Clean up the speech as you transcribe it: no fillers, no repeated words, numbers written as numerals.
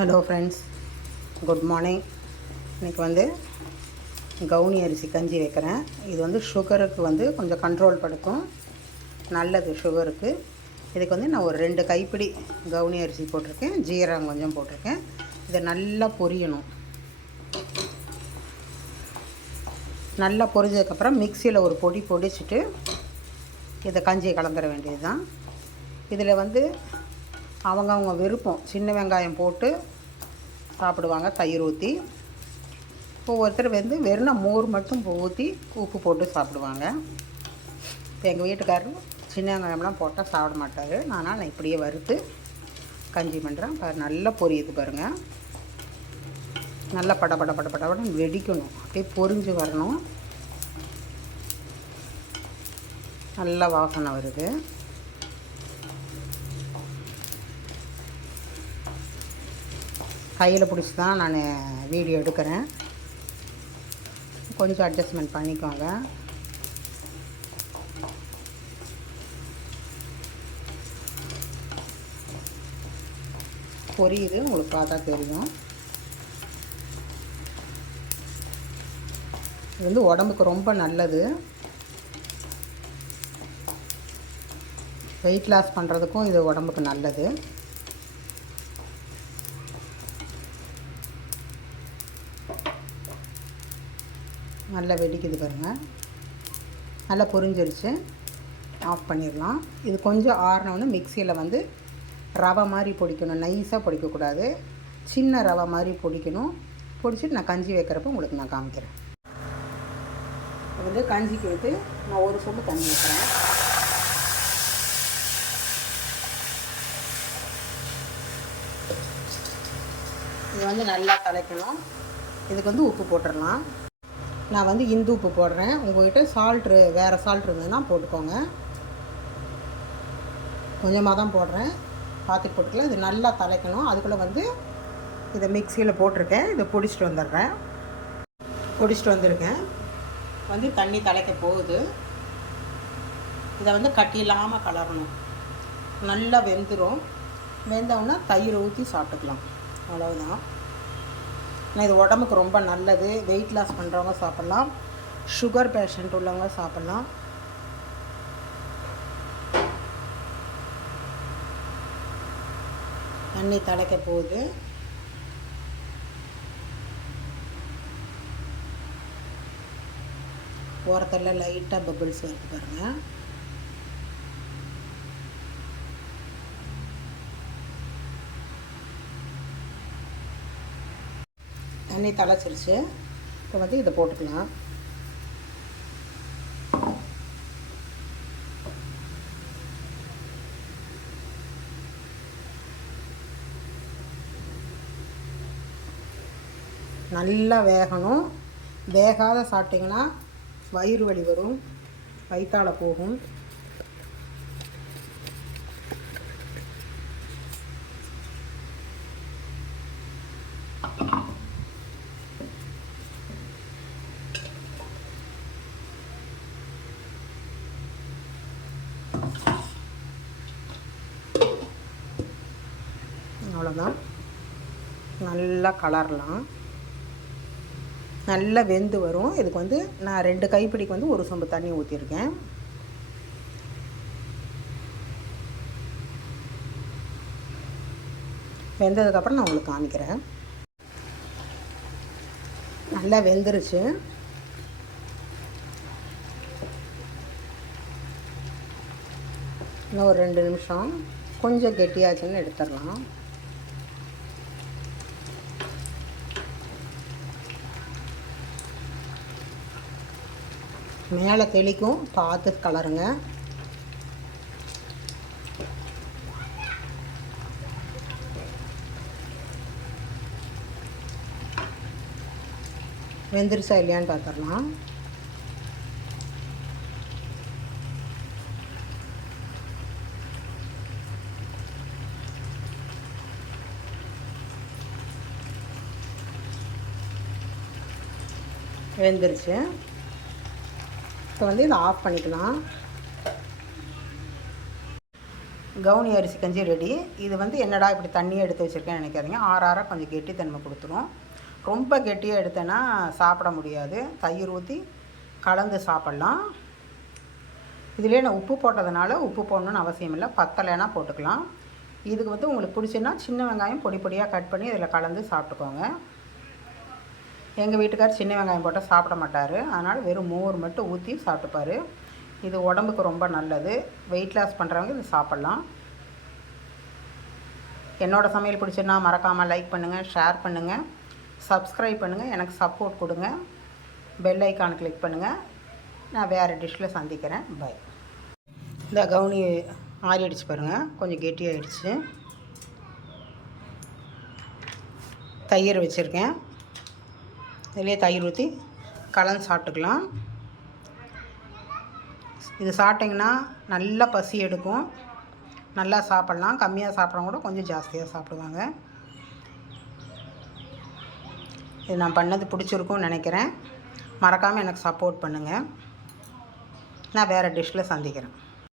Hello friends, good morning. இன்றைக்கி வந்து கவுனி அரிசி கஞ்சி வைக்கிறேன். இது வந்து சுகருக்கு வந்து கொஞ்சம் கண்ட்ரோல் படுத்தும், நல்லது சுகருக்கு. இதுக்கு வந்து நான் ஒரு 2 கைப்பிடி கவுனி அரிசி போட்டிருக்கேன், ஜீரகம் கொஞ்சம் போட்டிருக்கேன். இதை நல்லா பொரியணும். நல்லா பொரிஞ்சதுக்கப்புறம் மிக்சியில் ஒரு பொடி பொடிச்சிட்டு இதை கஞ்சியை கலந்துட வேண்டியது தான். இதில் வந்து அவங்க விருப்பம், சின்ன வெங்காயம் போட்டு சாப்பிடுவாங்க, தயிர் ஊற்றி. ஒவ்வொருத்தர் வந்து வெறும் மோர் மட்டும் ஊற்றி உப்பு போட்டு சாப்பிடுவாங்க. இப்போ எங்கள் வீட்டுக்காரர் சின்ன வெங்காயம்லாம் போட்டால் சாப்பிட மாட்டார். நான் இப்படியே வறுத்து கஞ்சி பண்ணுறேன். நல்லா பொரியுது பாருங்கள். நல்லா படபடன்னு வெடிக்கணும், அப்படியே பொரிஞ்சு வரணும். நல்லா வாசனை வருது. கையில் பிடிச்சி தான் நான் வீடியோ எடுக்கிறேன், கொஞ்சம் அட்ஜஸ்ட்மெண்ட் பண்ணிக்கோங்க. பொரியுது, உங்களுக்கு பார்த்தா தெரியும். இது வந்து உடம்புக்கு ரொம்ப நல்லது. வெயிட் லாஸ் பண்ணுறதுக்கும் இது உடம்புக்கு நல்லது. நல்லா வெடிக்குது பாருங்கள். நல்லா பொரிஞ்சிருச்சு. ஆஃப் பண்ணிடலாம். இது கொஞ்சம் ஆறினோன்னு மிக்சியில் வந்து ரவை மாதிரி பொடிக்கணும், நைஸாக பொடிக்கக்கூடாது, சின்ன ரவை மாதிரி பொடிக்கணும். பொடிச்சிட்டு நான் கஞ்சி வைக்கிறப்ப உங்களுக்கு நான் காமிக்கிறேன். இது வந்து கஞ்சிக்கு வந்து நான் ஒரு சொம்பு தண்ணி வைக்கிறேன். இது வந்து நல்லா கலக்கணும். இதுக்கு வந்து உப்பு போட்டுடலாம். நான் வந்து இந்து உப்பு போடுறேன். உங்கள்கிட்ட சால்ட்ரு வேறு சால்ட் இருந்ததுன்னா போட்டுக்கோங்க. கொஞ்சமாக தான் போடுறேன், பார்த்துட்டு போட்டுக்கலாம். இது நல்லா தலைக்கணும். அதுக்குள்ளே வந்து இதை மிக்சியில் போட்டிருக்கேன். இதை பொடிச்சிட்டு வந்துடுறேன். பொடிச்சிட்டு வந்திருக்கேன். வந்து தண்ணி தலைக்க போகுது. இதை வந்து கட்டி இல்லாமல் கலரணும். நல்லா வெந்துடும். வெந்தோன்னா தயிர் ஊற்றி சாப்பிட்டுக்கலாம், அவ்வளோதான். ஆனால் இது உடம்புக்கு ரொம்ப நல்லது. வெயிட் லாஸ் பண்ணுறவங்க சாப்பிட்லாம், சுகர் பேஷண்ட் உள்ளவங்க சாப்பிட்லாம். தண்ணி தலைக்க போகுது. ஓரத்தில் லைட்டாக பபிள்ஸ் வருது பாருங்கள். தண்ணி தலைச்சிருச்சு. இப்போ வந்து இதை போட்டுக்கலாம். நல்லா வேகணும். வேகாத சாப்பிட்டிங்கன்னா வயிறு வலி வரும், வயிற்றால போகும். அவ்வளோதான். நல்லா கலரலாம். நல்லா வெந்து வரும். இதுக்கு வந்து நான் 2 கைப்பிடிக்கு வந்து ஒரு சொம்பு தண்ணி ஊற்றிருக்கேன். வெந்ததுக்கப்புறம் நான் உங்களுக்கு காமிக்கிறேன். நல்லா வெந்துருச்சு. இன்னும் ஒரு 2 நிமிஷம் கொஞ்சம் கெட்டியாச்சுன்னு எடுத்துடலாம். மேலே தெளிக்கும், பார்த்து கலருங்க. வெந்துருச்சா இல்லையான்னு பார்த்துடலாம். வெந்துருச்சு. இப்போ வந்து இதை ஆஃப் பண்ணிக்கலாம். கவுனி அரிசி கஞ்சி ரெடி. இது வந்து என்னடா இப்படி தண்ணியை எடுத்து வச்சுருக்கேன்னு நினைக்காதீங்க. ஆறார கொஞ்சம் கெட்டித்தன்மை கொடுத்துரும். ரொம்ப கெட்டியாக எடுத்தேன்னா சாப்பிட முடியாது. தயிர் ஊற்றி கலந்து சாப்பிட்லாம். இதிலே நான் உப்பு போட்டதுனால உப்பு போடணுன்னு அவசியம் இல்லை, பத்தலைன்னா போட்டுக்கலாம். இதுக்கு வந்து உங்களுக்கு பிடிச்சுன்னா சின்ன வெங்காயம் பொடி பொடியாக கட் பண்ணி இதில் கலந்து சாப்பிட்டுக்கோங்க. எங்கள் வீட்டுக்கார் சின்ன வெங்காயம் போட்டால் சாப்பிட மாட்டார், அதனால் வெறும் மோர் மட்டும் ஊற்றி சாப்பிட்டுப்பார். இது உடம்புக்கு ரொம்ப நல்லது. வெயிட் லாஸ் பண்ணுறவங்க இது சாப்பிட்லாம். என்னோடய சமையல் பிடிச்சுன்னா மறக்காமல் லைக் பண்ணுங்கள், ஷேர் பண்ணுங்கள், சப்ஸ்கிரைப் பண்ணுங்கள், எனக்கு சப்போர்ட் கொடுங்க. பெல் ஐக்கான் கிளிக் பண்ணுங்கள். நான் வேறு டிஷ்ஷில் சந்திக்கிறேன். பை. இந்த கவுனி ஆறிடுச்சு பாருங்கள், கொஞ்சம் கெட்டியாகிடுச்சு. தயிர் வச்சுருக்கேன், இதிலே தயிர் ஊற்றி கலந்து சாப்பிட்டுக்கலாம். இது சாப்பிட்டிங்கன்னா நல்லா பசி எடுக்கும், நல்லா சாப்பிட்லாம். கம்மியாக சாப்பிட்றவங்க கூட கொஞ்சம் ஜாஸ்தியாக சாப்பிடுவாங்க. இது நான் பண்ணது பிடிச்சிருக்கும்னு நினைக்கிறேன். மறக்காமல் எனக்கு சப்போர்ட் பண்ணுங்கள். நான் வேறு டிஷ்ஷில் சந்திக்கிறேன்.